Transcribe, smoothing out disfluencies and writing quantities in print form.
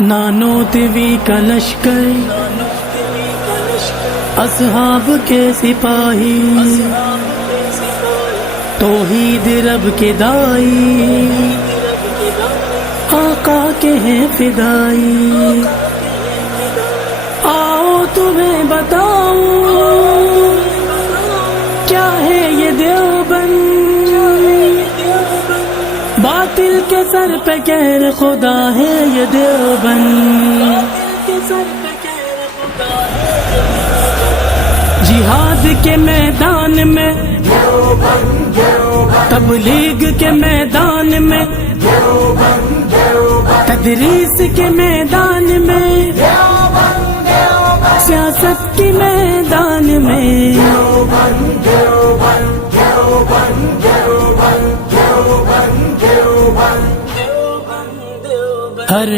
नानोतवी का लश्कर, असहाब के सिपाही, तौहीद रब के दाई, आका के हैं फिदाई। आओ तुम्हें बताऊं क्या है ये देवबंद, बातिल के सर पे कहर खुदा है ये देवबंद। जिहाद के मैदान में, तबलीग के मैदान में, तदरीस के मैदान में, सियासत के मैदान में, हर